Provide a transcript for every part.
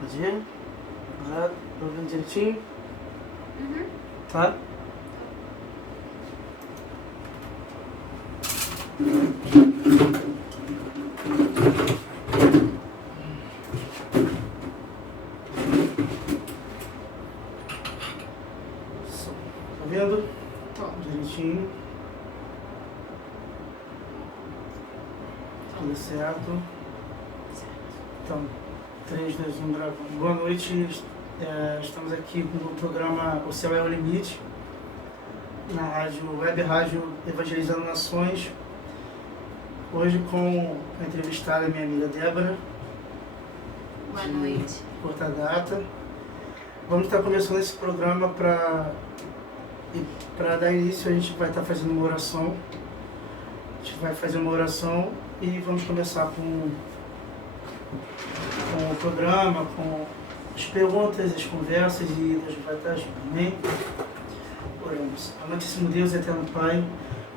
Pode ir? Agora, tô ouvindo direitinho? Uhum. Tá? Tá vendo? Tô. Direitinho. Tudo certo. Então, 3, 2, 1, gravando. Boa noite. Estamos aqui no programa O Céu é o Limite, na web rádio Evangelizando Nações. Hoje com a entrevistada minha amiga Débora. Boa noite. Curta data. Vamos estar começando esse programa para dar início. A gente vai estar fazendo uma oração. A gente vai fazer uma oração e vamos começar com o programa, com as perguntas, as conversas, e Deus vai estar agindo. Amém? Oremos. Amantíssimo Deus, eterno Pai,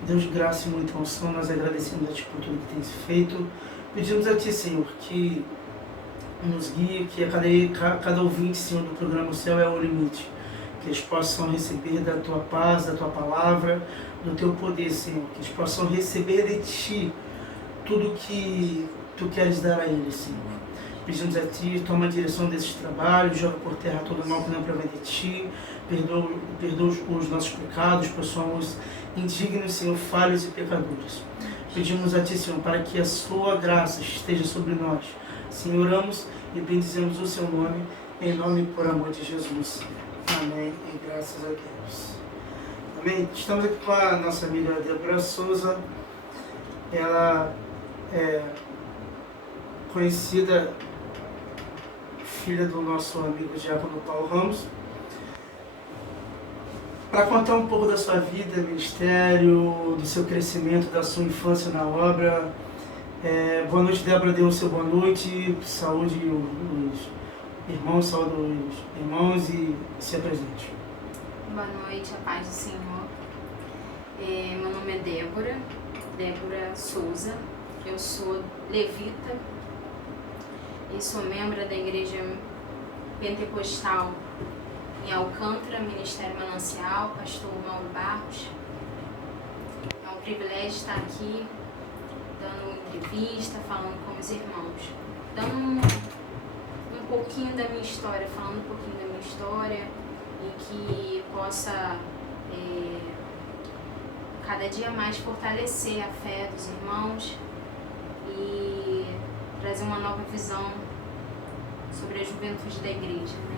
Deus de graça e muita unção, nós agradecemos a Ti por tudo que tem se feito. Pedimos a Ti, Senhor, que nos guie, que a cada ouvinte, Senhor, do programa O Céu é o Limite, que eles possam receber da Tua paz, da Tua palavra, do Teu poder, Senhor, que eles possam receber de Ti tudo que Tu queres dar a eles, Senhor. Pedimos a Ti, toma a direção desses trabalhos, joga por terra todo o mal que não provém de Ti, perdoa os nossos pecados, pois somos indignos, Senhor, falhos e pecadores. Pedimos a Ti, Senhor, para que a Sua graça esteja sobre nós. Senhor, oramos e bendizemos o Seu nome, em nome e por amor de Jesus. Amém e graças a Deus. Amém. Estamos aqui com a nossa amiga Débora Souza. Ela é conhecida filha do nosso amigo Diácono Paulo Ramos, para contar um pouco da sua vida, ministério, do seu crescimento, da sua infância na obra. Boa noite, Débora, dê o seu boa noite, saúde os irmãos, saúde os irmãos e se apresente. Boa noite, a paz do Senhor. Meu nome é Débora Souza, eu sou levita e sou membro da Igreja Pentecostal em Alcântara, Ministério Manancial, pastor Mauro Barros. É um privilégio estar aqui, dando entrevista, falando com os irmãos, dando um pouquinho da minha história, falando um pouquinho da minha história e que possa cada dia mais fortalecer a fé dos irmãos e trazer uma nova visão sobre a juventude da igreja, né?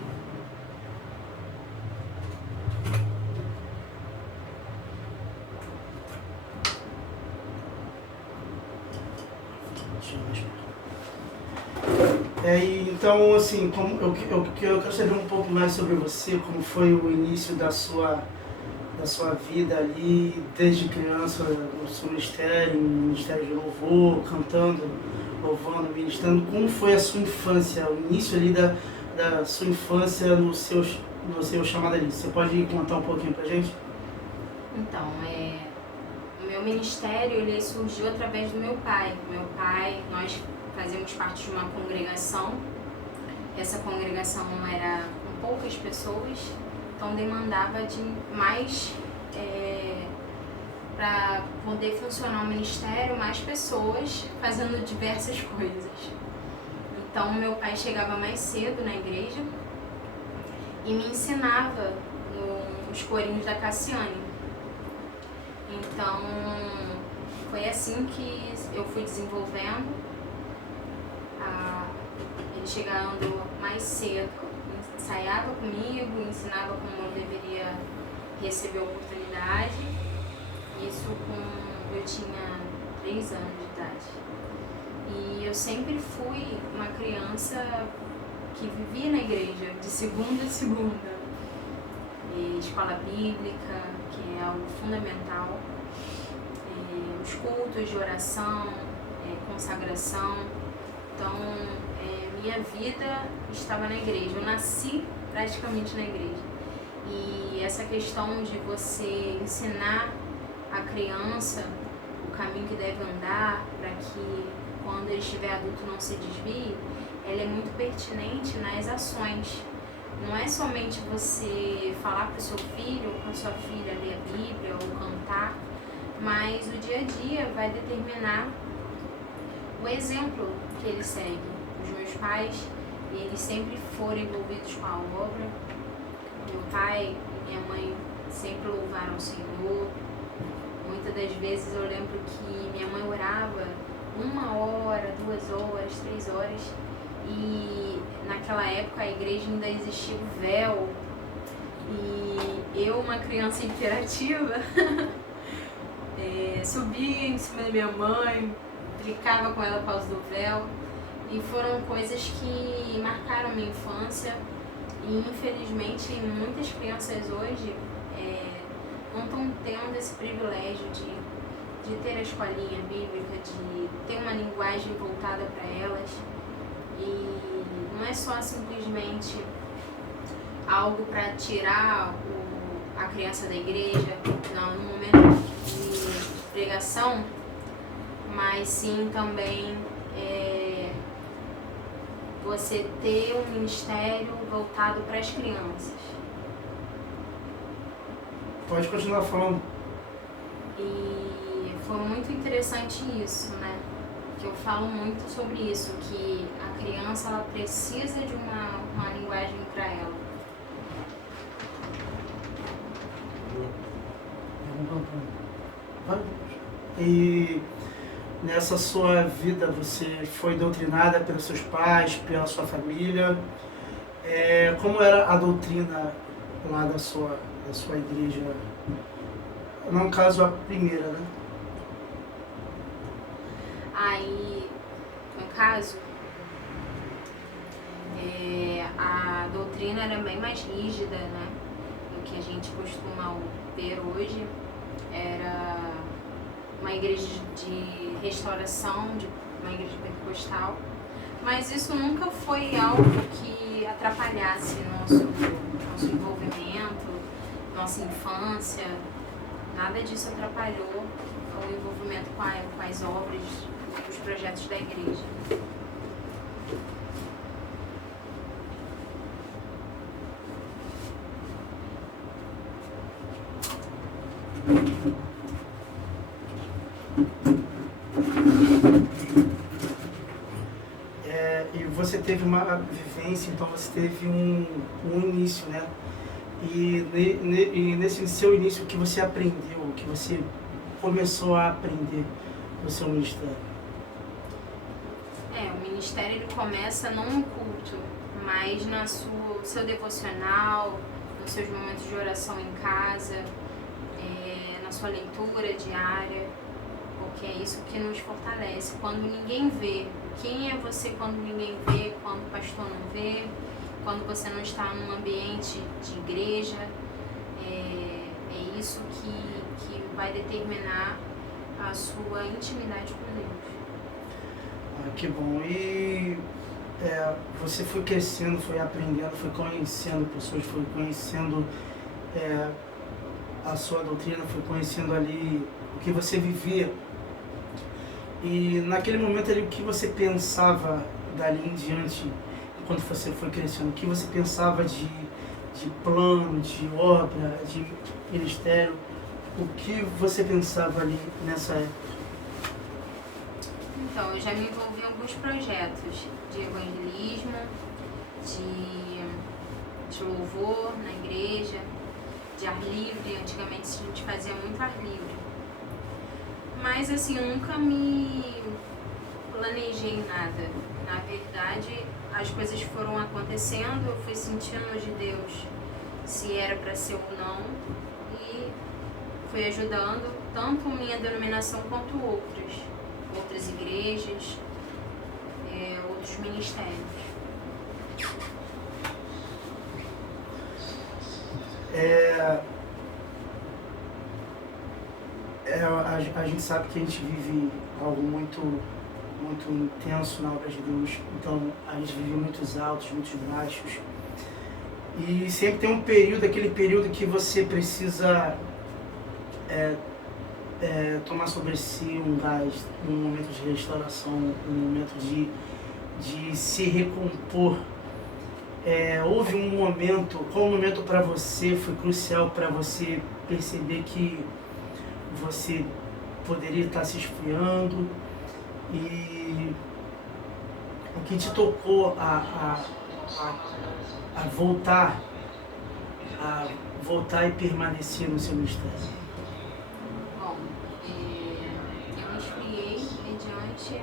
Então, assim, eu quero saber um pouco mais sobre você, como foi o início da sua vida ali, desde criança, no seu ministério, no ministério de louvor, cantando, louvando, ministrando. Como foi a sua infância, o início ali da sua infância no seu chamado ali? Você pode contar um pouquinho pra gente? Então, o meu ministério ele surgiu através do meu pai. Meu pai, nós fazíamos parte de uma congregação. Essa congregação era com poucas pessoas, então demandava de mais, para poder funcionar o ministério, mais pessoas fazendo diversas coisas. Então meu pai chegava mais cedo na igreja e me ensinava nos corinhos da Cassiane. Então foi assim que eu fui desenvolvendo. Ele chegando mais cedo, ensaiava comigo, ensinava como eu deveria receber a oportunidade. Isso eu tinha 3 anos de idade. E eu sempre fui uma criança que vivia na igreja, de segunda a segunda. Escola bíblica, que é algo fundamental. Os cultos de oração, consagração. Então, minha vida estava na igreja. Eu nasci praticamente na igreja. E essa questão de você ensinar a criança o caminho que deve andar para que quando ele estiver adulto não se desvie, ela é muito pertinente nas ações. Não é somente você falar para o seu filho ou para a sua filha ler a Bíblia ou cantar, mas o dia a dia vai determinar o exemplo que ele segue. Os meus pais, eles sempre foram envolvidos com a obra. Meu pai e minha mãe sempre louvaram o Senhor. Muitas das vezes eu lembro que minha mãe orava 1 hora, 2 horas, 3 horas, e naquela época a igreja ainda existia o véu, e eu, uma criança imperativa, subia em cima da minha mãe, brincava com ela por causa do véu, e foram coisas que marcaram minha infância. E infelizmente muitas crianças hoje não estão tendo esse privilégio de ter a escolinha bíblica, de ter uma linguagem voltada para elas. E não é só simplesmente algo para tirar a criança da igreja, não, no momento de pregação, mas sim também você ter um ministério voltado para as crianças. Pode continuar falando. E foi muito interessante isso, né? Que eu falo muito sobre isso, que a criança ela precisa de uma linguagem para ela. E nessa sua vida você foi doutrinada pelos seus pais, pela sua família. Como era a doutrina lá da sua igreja? No caso, a primeira, né? Aí, no caso, a doutrina era bem mais rígida, né? Do que a gente costuma ver hoje. Era uma igreja de restauração, uma igreja pentecostal. Mas isso nunca foi algo que atrapalhasse nosso envolvimento, nossa infância. Nada disso atrapalhou o envolvimento com as obras, os projetos da igreja. E você teve uma vivência, então você teve um início, né? E nesse seu início, o que você aprendeu, o que você começou a aprender no seu ministério? O ministério ele começa não no culto, mas no seu devocional, nos seus momentos de oração em casa, na sua leitura diária, porque é isso que nos fortalece. Quando ninguém vê, quem é você quando ninguém vê, quando o pastor não vê, quando você não está num ambiente de igreja, é isso que vai determinar a sua intimidade com Deus. Que bom. E você foi crescendo, foi aprendendo, foi conhecendo pessoas, foi conhecendo a sua doutrina, foi conhecendo ali o que você vivia. E naquele momento ali, o que você pensava dali em diante, enquanto você foi crescendo, o que você pensava de plano, de obra, de ministério, o que você pensava ali nessa época? Então, eu já me envolvi em alguns projetos de evangelismo, de louvor na igreja, de ar livre. Antigamente a gente fazia muito ar livre. Mas assim, eu nunca me planejei em nada. Na verdade, as coisas foram acontecendo, eu fui sentindo de Deus se era para ser ou não, e fui ajudando tanto minha denominação quanto outras igrejas, outros ministérios. A gente sabe que a gente vive algo muito, muito intenso na obra de Deus, então a gente vive muitos altos, muitos baixos, e sempre tem um período, aquele período que você precisa tomar sobre si um gás, um momento de restauração, um momento de se recompor. Houve um momento, qual momento para você foi crucial para você perceber que você poderia estar se esfriando, e o que te tocou a voltar e permanecer no seu ministério? Bom, eu me esfriei mediante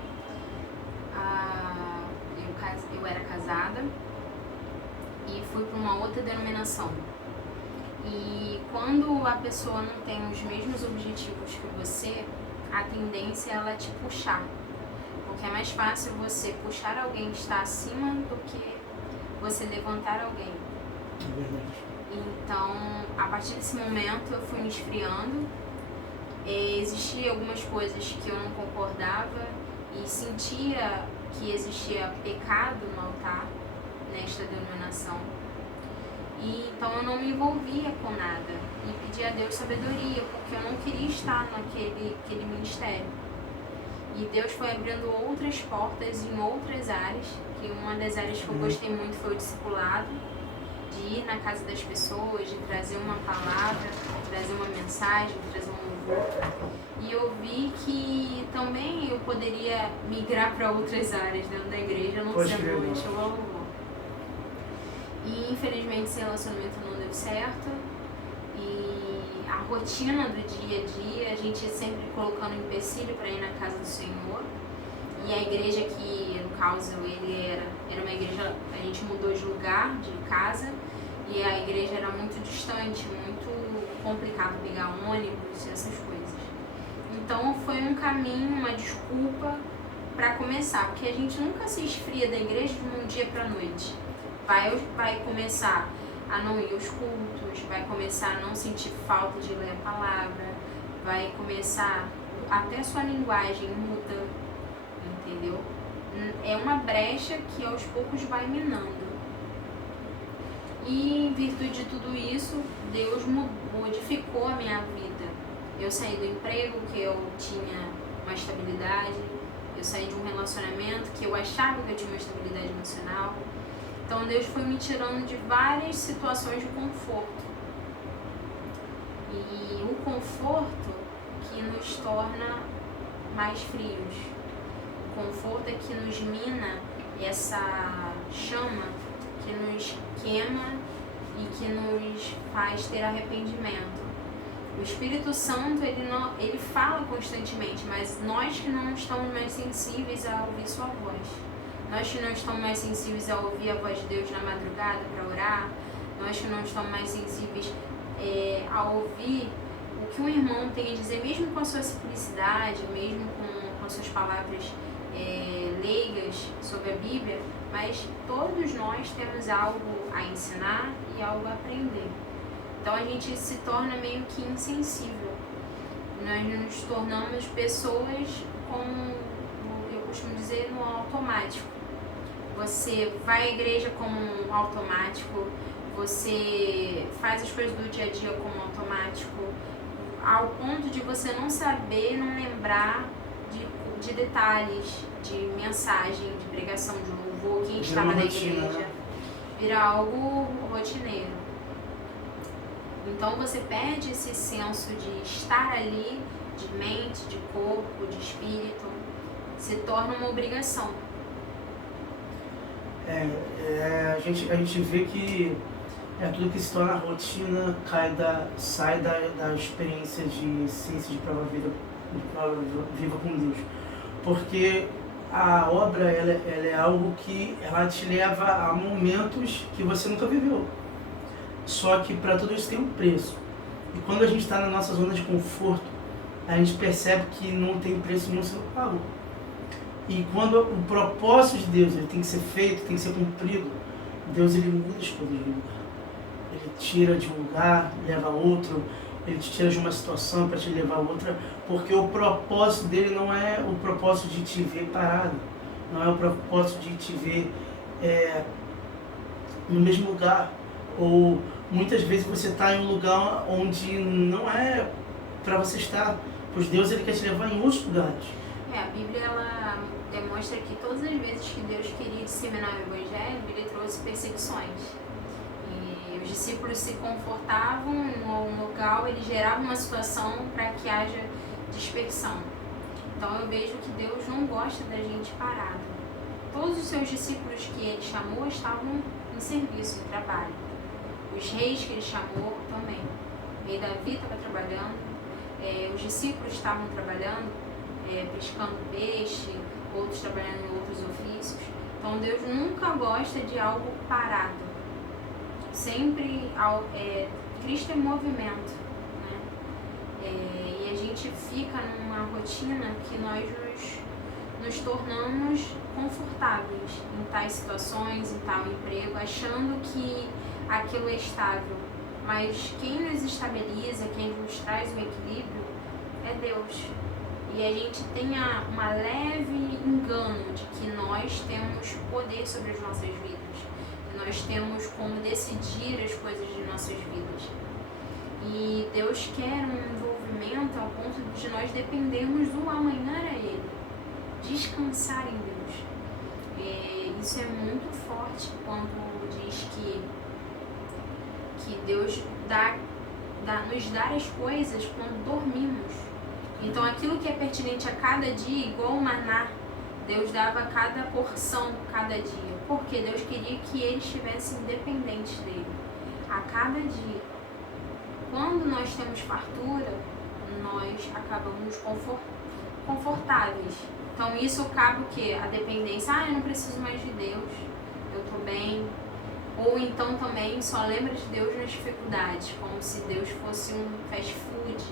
eu era casada e fui para uma outra denominação. E quando a pessoa não tem os mesmos objetivos que você, a tendência é ela te puxar. Porque é mais fácil você puxar alguém que está acima do que você levantar alguém. É verdade. Então, a partir desse momento, eu fui me esfriando. Existiam algumas coisas que eu não concordava e sentia que existia pecado no altar, nesta denominação. E então eu não me envolvia com nada e pedia a Deus sabedoria, porque eu não queria estar naquele ministério. E Deus foi abrindo outras portas em outras áreas, que uma das áreas que eu gostei muito foi o discipulado, de ir na casa das pessoas, de trazer uma palavra, trazer uma mensagem, trazer um louvor. E eu vi que também eu poderia migrar para outras áreas dentro da igreja, não sendo somente o louvor. E infelizmente esse relacionamento não deu certo. E a rotina do dia a dia, a gente sempre colocando empecilho para ir na casa do Senhor. E a igreja que, no caso, era uma igreja, a gente mudou de lugar, de casa, e a igreja era muito distante, muito complicado pegar ônibus e essas coisas. Então foi um caminho, uma desculpa para começar, porque a gente nunca se esfria da igreja de um dia para a noite. Vai começar a não ir aos cultos, vai começar a não sentir falta de ler a palavra, vai começar até a sua linguagem muda, entendeu? É uma brecha que aos poucos vai minando. E em virtude de tudo isso, Deus modificou a minha vida. Eu saí do emprego que eu tinha uma estabilidade, eu saí de um relacionamento que eu achava que eu tinha uma estabilidade emocional. Então Deus foi me tirando de várias situações de conforto. E o conforto que nos torna mais frios. O conforto é que nos mina essa chama que nos queima e que nos faz ter arrependimento. O Espírito Santo, ele fala constantemente, mas nós que não estamos mais sensíveis a ouvir sua voz. Nós que não estamos mais sensíveis a ouvir a voz de Deus na madrugada para orar, nós que não estamos mais sensíveis a ouvir o que um irmão tem a dizer, mesmo com a sua simplicidade, mesmo com as suas palavras leigas sobre a Bíblia, mas todos nós temos algo a ensinar e algo a aprender. Então a gente se torna meio que insensível. Nós nos tornamos pessoas como eu costumo dizer, no automático. Você vai à igreja como um automático, você faz as coisas do dia a dia como automático, ao ponto de você não saber, não lembrar de detalhes, de mensagem, de pregação, de louvor, quem estava na igreja, vira algo rotineiro. Então você perde esse senso de estar ali, de mente, de corpo, de espírito, se torna uma obrigação. A gente vê que tudo que se torna rotina sai da experiência de ciência de prova viva com Deus. Porque a obra ela é algo que ela te leva a momentos que você nunca viveu. Só que para tudo isso tem um preço. E quando a gente está na nossa zona de conforto, a gente percebe que não tem preço nenhum sendo pago. E quando o propósito de Deus ele tem que ser feito, tem que ser cumprido, Deus ele muda as coisas de lugar. Ele tira de um lugar, leva a outro, ele te tira de uma situação para te levar a outra, porque o propósito dele não é o propósito de te ver parado, não é o propósito de te ver no mesmo lugar. Ou muitas vezes você está em um lugar onde não é para você estar, Pois Deus ele quer te levar em outros lugares. A Bíblia ela demonstra que todas as vezes que Deus queria disseminar o Evangelho, ele trouxe perseguições. E os discípulos se confortavam em um local, ele gerava uma situação para que haja dispersão. Então eu vejo que Deus não gosta da gente parado. Todos os seus discípulos que ele chamou estavam em serviço, em trabalho. Os reis que ele chamou também. O rei Davi estava trabalhando, os discípulos estavam trabalhando, pescando peixe, outros trabalhando em outros ofícios. Então Deus nunca gosta de algo parado. Sempre Cristo é movimento, né? E a gente fica numa rotina que nós nos tornamos confortáveis em tais situações, em tal emprego, achando que aquilo é estável. Mas quem nos estabiliza, quem nos traz o equilíbrio é Deus. E a gente tem uma leve engano de que nós temos poder sobre as nossas vidas, que nós temos como decidir as coisas de nossas vidas. E Deus quer um envolvimento ao ponto de nós dependermos do amanhã a Ele, descansar em Deus. Isso é muito forte quando diz que Deus nos dá as coisas quando dormimos. Então aquilo que é pertinente a cada dia, igual o maná, Deus dava cada porção cada dia, porque Deus queria que eles estivessem independentes dele, a cada dia. Quando nós temos fartura, nós acabamos confortáveis. Então isso acaba o quê? A dependência, eu não preciso mais de Deus, eu estou bem. Ou então também só lembra de Deus nas dificuldades, como se Deus fosse um fast food,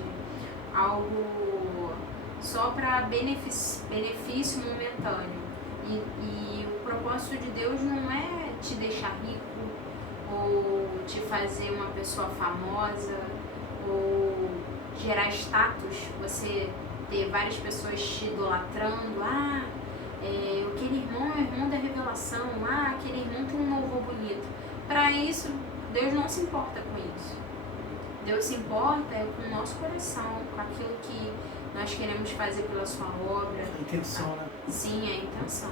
algo só para benefício momentâneo. E o propósito de Deus não é te deixar rico, ou te fazer uma pessoa famosa, ou gerar status, você ter várias pessoas te idolatrando. Aquele irmão é o irmão da revelação, aquele irmão tem um louvor bonito. Para isso, Deus não se importa com isso. Deus se importa com o nosso coração, com aquilo que nós queremos fazer pela sua obra. A intenção, né? Sim, a intenção.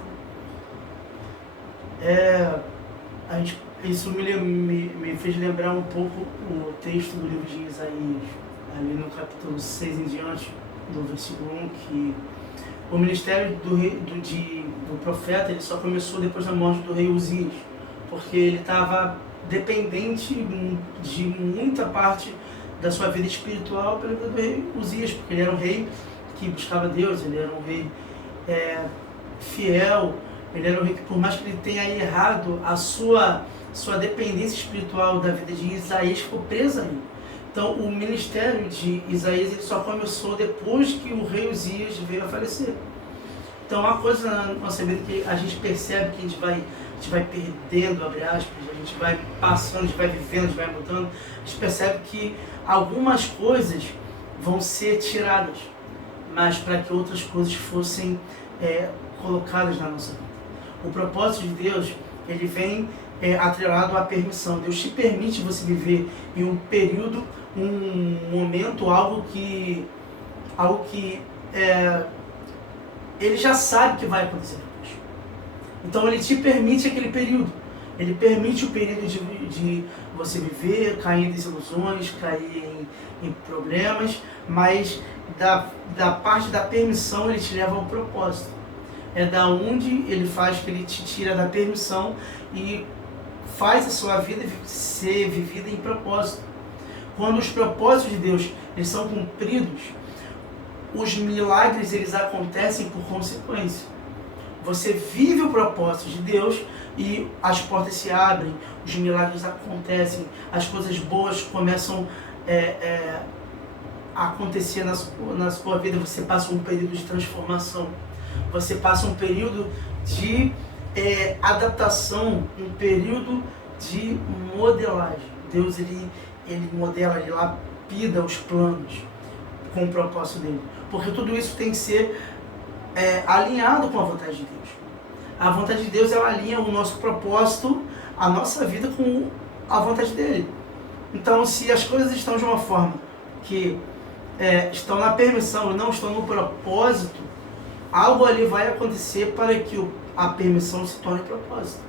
Isso me fez lembrar um pouco o texto do livro de Isaías, ali no capítulo 6 em diante, do versículo 1, que o ministério do profeta ele só começou depois da morte do rei Uzias, porque ele estava dependente de muita parte da sua vida espiritual pela vida do rei Uzias, porque ele era um rei que buscava Deus, ele era um rei fiel, ele era um rei que, por mais que ele tenha errado, a sua dependência espiritual da vida de Isaías ficou presa aí. Então, o ministério de Isaías ele só começou depois que o rei Uzias veio a falecer. Então, uma coisa na nossa vida que a gente percebe que a gente vai perdendo, abre aspas, a gente vai passando, a gente vai vivendo, a gente vai mudando, a gente percebe que algumas coisas vão ser tiradas, mas para que outras coisas fossem colocadas na nossa vida. O propósito de Deus, ele vem atrelado à permissão. Deus te permite você viver em um período, um momento, algo que ele já sabe que vai acontecer depois. Então ele te permite aquele período. Ele permite o período de você viver, cair em desilusões, cair em problemas, mas da parte da permissão ele te leva ao propósito. É da onde ele faz que ele te tira da permissão e faz a sua vida ser vivida em propósito. Quando os propósitos de Deus eles são cumpridos, os milagres eles acontecem por consequência. Você vive o propósito de Deus e as portas se abrem, os milagres acontecem, as coisas boas começam a acontecer na sua vida. Você passa um período de transformação, você passa um período de adaptação, um período de modelagem. Deus ele modela, ele lapida os planos com o propósito dele, porque tudo isso tem que ser alinhado com a vontade de Deus. A vontade de Deus ela alinha o nosso propósito, a nossa vida com a vontade dele. Então, se as coisas estão de uma forma que estão na permissão e não estão no propósito, algo ali vai acontecer para que a permissão se torne propósito.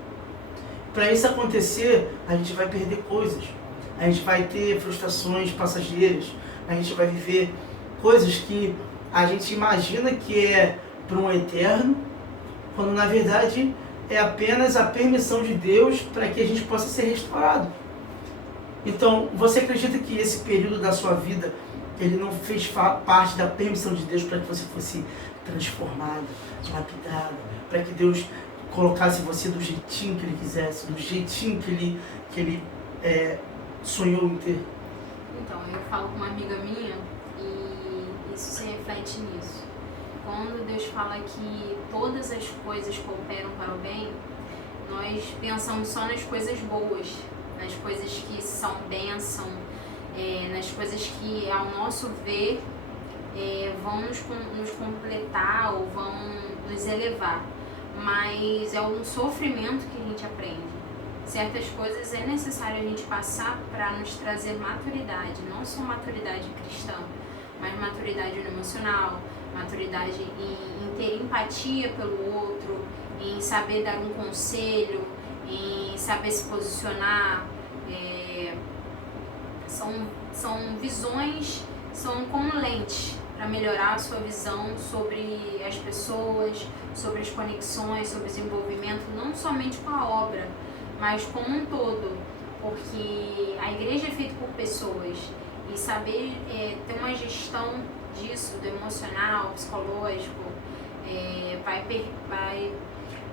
Para isso acontecer, a gente vai perder coisas, a gente vai ter frustrações passageiras, a gente vai viver coisas que a gente imagina que é para um eterno, quando na verdade é apenas a permissão de Deus para que a gente possa ser restaurado. Então, você acredita que esse período da sua vida, ele não fez parte da permissão de Deus para que você fosse transformado, lapidado, para que Deus colocasse você do jeitinho que Ele quisesse, do jeitinho que Ele sonhou em ter? Então, eu falo com uma amiga minha e isso se reflete nisso. Quando Deus fala que todas as coisas cooperam para o bem, nós pensamos só nas coisas boas, nas coisas que são bênção, nas coisas que, ao nosso ver, vão nos completar ou vão nos elevar. Mas é um sofrimento que a gente aprende. Certas coisas é necessário a gente passar para nos trazer maturidade, não só maturidade cristã, mas maturidade no emocional, maturidade em ter empatia pelo outro, em saber dar um conselho, em saber se posicionar. São visões, são como lentes para melhorar a sua visão sobre as pessoas, sobre as conexões, sobre o desenvolvimento, não somente com a obra, mas como um todo, porque a igreja é feita por pessoas e saber ter uma gestão disso, do emocional, psicológico,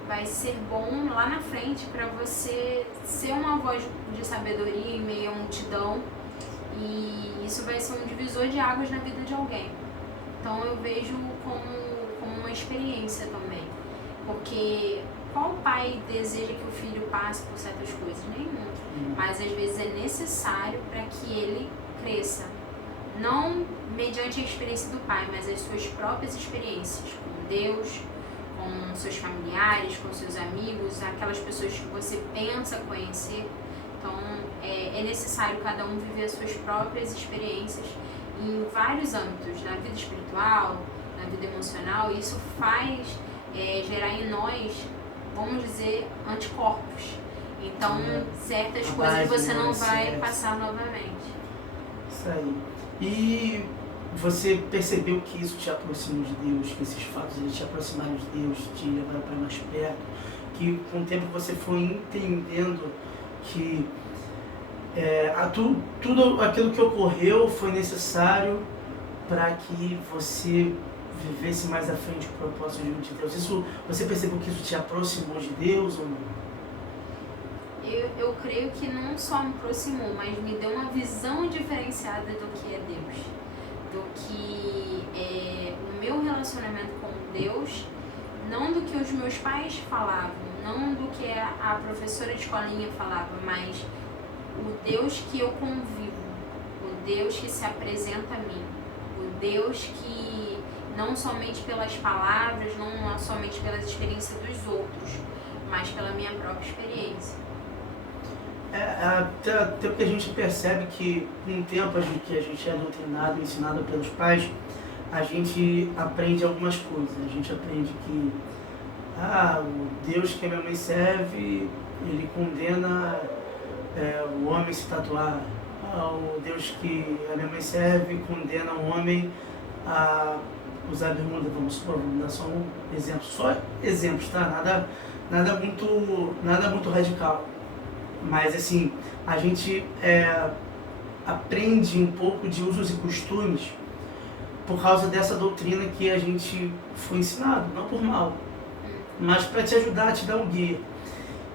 vai ser bom lá na frente para você ser uma voz de sabedoria em meio à multidão, e isso vai ser um divisor de águas na vida de alguém. Então eu vejo como uma experiência também, porque qual pai deseja que o filho passe por certas coisas? Nenhum. Mas às vezes é necessário para que ele cresça, não mediante a experiência do pai, mas as suas próprias experiências com Deus, com seus familiares, com seus amigos, aquelas pessoas que você pensa conhecer. Então é necessário cada um viver as suas próprias experiências em vários âmbitos, na vida espiritual, na vida emocional, e isso faz gerar em nós, vamos dizer, anticorpos. Então, certas coisas você não vai passar novamente. Isso aí. E você percebeu que isso te aproximou de Deus, que esses fatos eles te aproximaram de Deus, te levaram para mais perto, que com o tempo você foi entendendo que tudo aquilo que ocorreu foi necessário para que você vivesse mais à frente o propósito de Deus. Isso, você percebeu que isso te aproximou de Deus ou não? Eu creio que não só me aproximou, mas me deu uma visão diferenciada do que é Deus. Do que é o meu relacionamento com Deus, não do que os meus pais falavam, não do que a professora de escolinha falava, mas o Deus que eu convivo, o Deus que se apresenta a mim, o Deus que não somente pelas palavras, não somente pelas experiências dos outros, mas pela minha própria experiência. Até porque a gente percebe que com o tempo que a gente é doutrinado, ensinado pelos pais, a gente aprende algumas coisas. A gente aprende que o Deus que a minha mãe serve, ele condena o homem a se tatuar. O Deus que a minha mãe serve condena o homem a usar bermuda. Vamos dar só um exemplo. Só exemplos, tá? Nada muito radical. Mas assim, a gente aprende um pouco de usos e costumes por causa dessa doutrina que a gente foi ensinado, não por mal, mas para te ajudar, te dar um guia.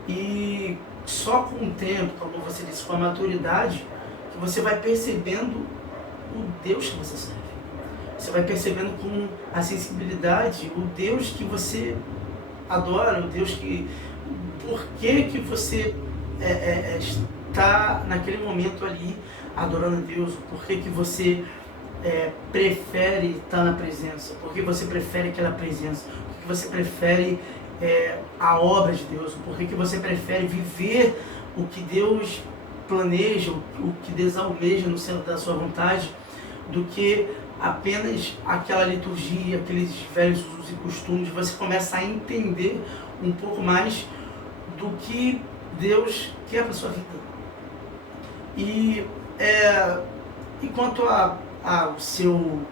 E só com o tempo, como você disse, com a maturidade, que você vai percebendo o Deus que você serve. Você vai percebendo com a sensibilidade o Deus que você adora, o Deus que... Por que você está naquele momento ali adorando a Deus? Por que você prefere estar na presença? Por que você prefere aquela presença? Por que você prefere a obra de Deus? Por que você prefere viver o que Deus planeja, o que Deus almeja no centro da sua vontade, do que apenas aquela liturgia, aqueles velhos usos e costumes, você começa a entender um pouco mais do que Deus quer para a sua vida. E quanto ao seu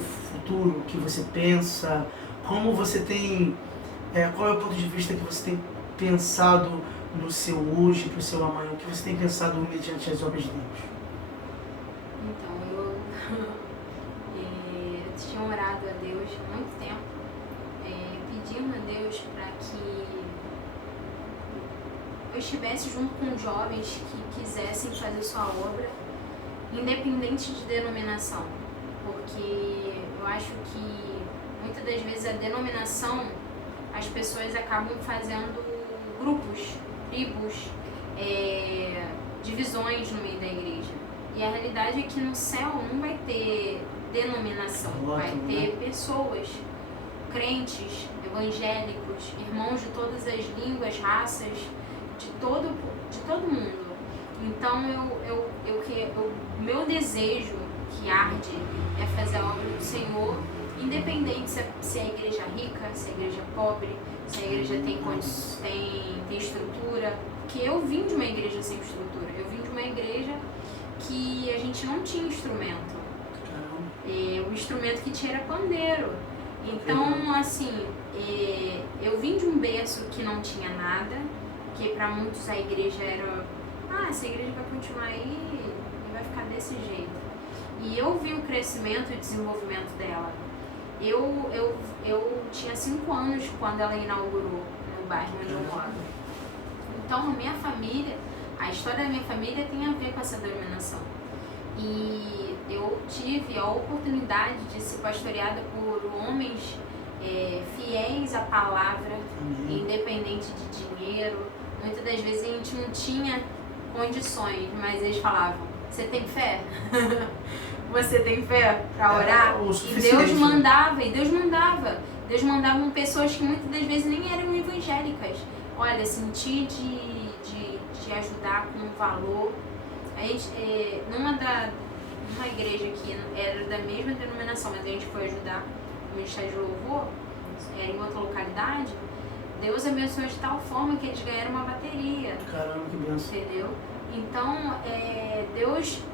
futuro, o que você pensa, como você tem, qual é o ponto de vista que você tem pensado no seu hoje, para o seu amanhã, o que você tem pensado mediante as obras de Deus? Então, eu tinha orado a Deus há muito tempo, pedindo a Deus para que eu estivesse junto com jovens que quisessem fazer sua obra, independente de denominação, porque eu acho que muitas das vezes a denominação, as pessoas acabam fazendo grupos, tribos, divisões no meio da igreja. E a realidade é que no céu não vai ter denominação, vai ter pessoas, crentes, evangélicos, irmãos de todas as línguas, raças, de todo mundo. Então o meu desejo que arde é fazer a obra do Senhor, independente se é a igreja rica, se é a igreja pobre, se a igreja tem estrutura. Porque eu vim de uma igreja sem estrutura, eu vim de uma igreja que a gente não tinha instrumento. O instrumento que tinha era pandeiro. Então, assim, eu vim de um berço que não tinha nada, que para muitos a igreja era, essa igreja vai continuar aí e vai ficar desse jeito. E eu vi o crescimento e o desenvolvimento dela. Eu tinha 5 anos quando ela inaugurou no bairro onde eu moro. Então, a minha família, a história da minha família tem a ver com essa denominação. E eu tive a oportunidade de ser pastoreada por homens fiéis à palavra, independente de dinheiro. Muitas das vezes a gente não tinha condições, mas eles falavam: você tem fé? Você tem fé para orar? E Deus mandava, Deus mandava pessoas que muitas das vezes nem eram evangélicas. Olha, senti de ajudar com valor. A gente, numa igreja que era da mesma denominação, mas a gente foi ajudar no Ministério de Louvor, era em outra localidade. Deus abençoou de tal forma que eles ganharam uma bateria. Caramba, que benção. Entendeu? Então,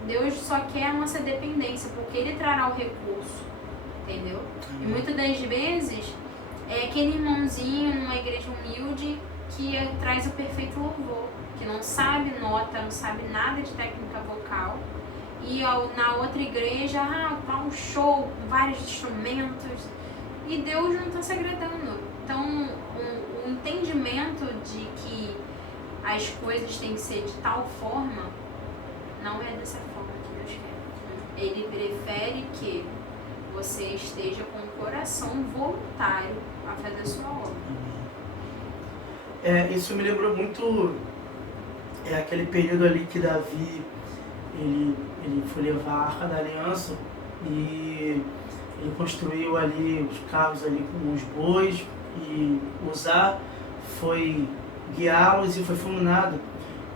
Deus só quer a nossa dependência, porque Ele trará o recurso. Entendeu? E muitas das vezes é aquele irmãozinho numa igreja humilde que traz o perfeito louvor, que não sabe nota, não sabe nada de técnica vocal. E na outra igreja, tá um show com vários instrumentos. E Deus não está se agradando. Então, o entendimento de que as coisas têm que ser de tal forma, não é dessa forma que Deus quer. Ele prefere que você esteja com o coração voluntário a fazer a sua obra. Isso me lembrou muito aquele período ali que Davi ele foi levar a Arca da Aliança e ele construiu ali os carros ali com os bois e Uzá foi guiá-los e foi fulminado.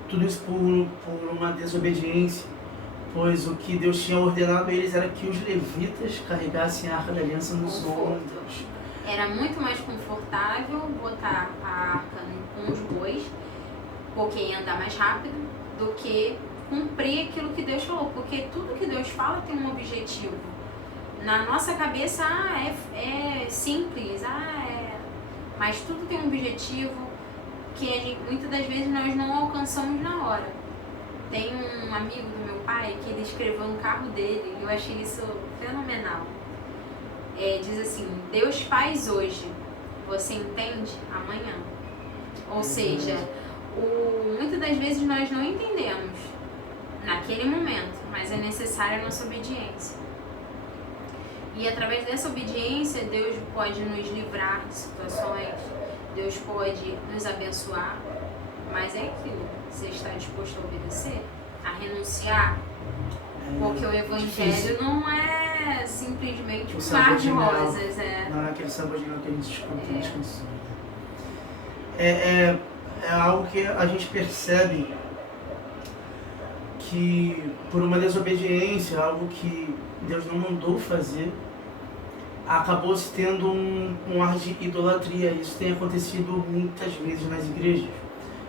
Tudo isso por uma desobediência, pois o que Deus tinha ordenado a eles era que os levitas carregassem a Arca da Aliança nos ombros. Era muito mais confortável botar a arca com os bois, porque ia andar mais rápido, do que cumprir aquilo que Deus falou, porque tudo que Deus fala tem um objetivo. Na nossa cabeça, é simples, mas tudo tem um objetivo que muitas das vezes nós não alcançamos na hora. Tem um amigo do meu pai que ele escreveu no carro dele, e eu achei isso fenomenal. Diz assim: Deus faz hoje, você entende amanhã. Ou seja, muitas das vezes nós não entendemos naquele momento, mas é necessária a nossa obediência. E através dessa obediência, Deus pode nos livrar de situações, Deus pode nos abençoar, mas é aquilo, você está disposto a obedecer? A renunciar? Porque o Evangelho não é simplesmente um mar de rosas. Não é aquele sabor de mel que a gente escuta nas canções. É algo que a gente percebe que, por uma desobediência, algo que Deus não mandou fazer, acabou se tendo um ar de idolatria. Isso tem acontecido muitas vezes nas igrejas.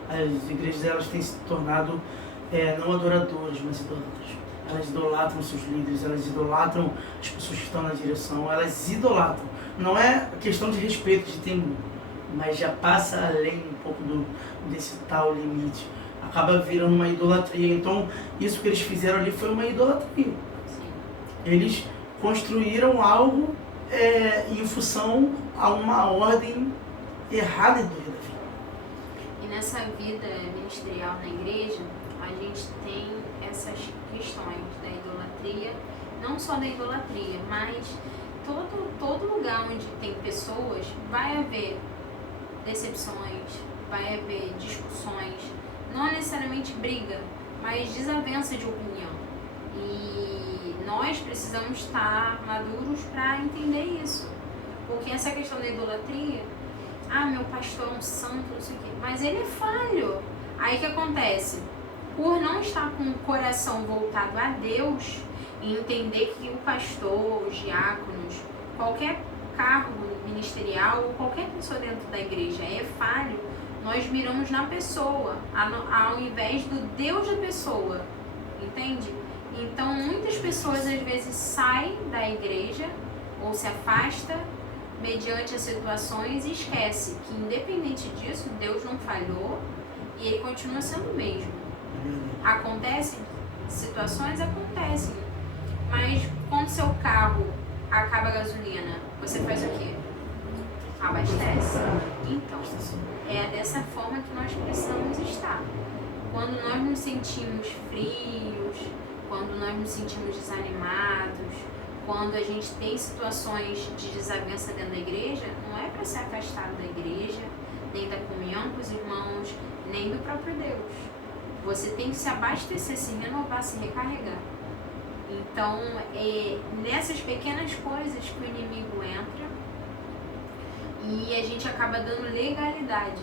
As igrejas, elas têm se tornado não adoradoras, mas idólatras. Elas idolatram seus líderes, elas idolatram as pessoas que estão na direção, elas idolatram. Não é questão de respeito, de temor, mas já passa além um pouco desse tal limite. Acaba virando uma idolatria. Então, isso que eles fizeram ali foi uma idolatria. Eles construíram algo em função a uma ordem errada do rei Davi. E nessa vida ministerial na igreja, a gente tem essas questões da idolatria, não só da idolatria, mas todo lugar onde tem pessoas, vai haver decepções, vai haver discussões, não necessariamente briga, mas desavença de opinião. E nós precisamos estar maduros para entender isso. Porque essa questão da idolatria, meu pastor é um santo, não sei o quê, mas ele é falho. Aí o que acontece? Por não estar com o coração voltado a Deus e entender que o pastor, os diáconos, qualquer cargo ministerial ou qualquer pessoa dentro da igreja é falho, nós miramos na pessoa, ao invés do Deus da pessoa, entende? Então muitas pessoas às vezes saem da igreja ou se afasta mediante as situações e esquece que independente disso, Deus não falhou e ele continua sendo o mesmo. Acontecem situações, acontecem, mas quando seu carro acaba a gasolina, você faz o quê? Abastece? Então, é dessa forma que nós precisamos estar. Quando nós nos sentimos frios, quando nós nos sentimos desanimados, quando a gente tem situações de desavença dentro da igreja, não é para ser afastado da igreja, nem da comunhão com os irmãos, nem do próprio Deus. Você tem que se abastecer, se renovar, se recarregar. Então, é nessas pequenas coisas que o inimigo entra e a gente acaba dando legalidade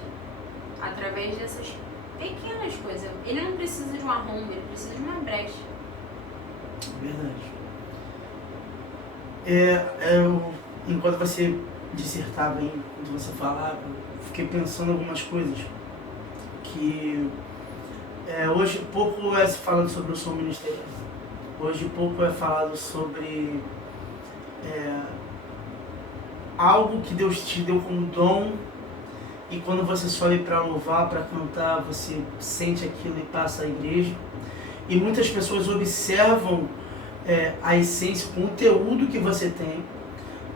através dessas pequenas coisas. Ele não precisa de um arrombo, ele precisa de uma brecha. Verdade. Enquanto você dissertava aí, enquanto você falava, eu fiquei pensando algumas coisas que hoje pouco é se falando sobre o som ministerial. Hoje pouco é falado sobre algo que Deus te deu como dom e quando você sobe para louvar, para cantar, você sente aquilo e passa à igreja. E muitas pessoas observam a essência, o conteúdo que você tem,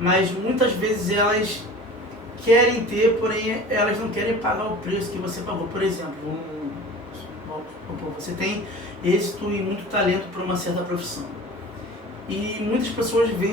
mas muitas vezes elas querem ter, porém elas não querem pagar o preço que você pagou. Por exemplo, você tem êxito e muito talento para uma certa profissão. E muitas pessoas veem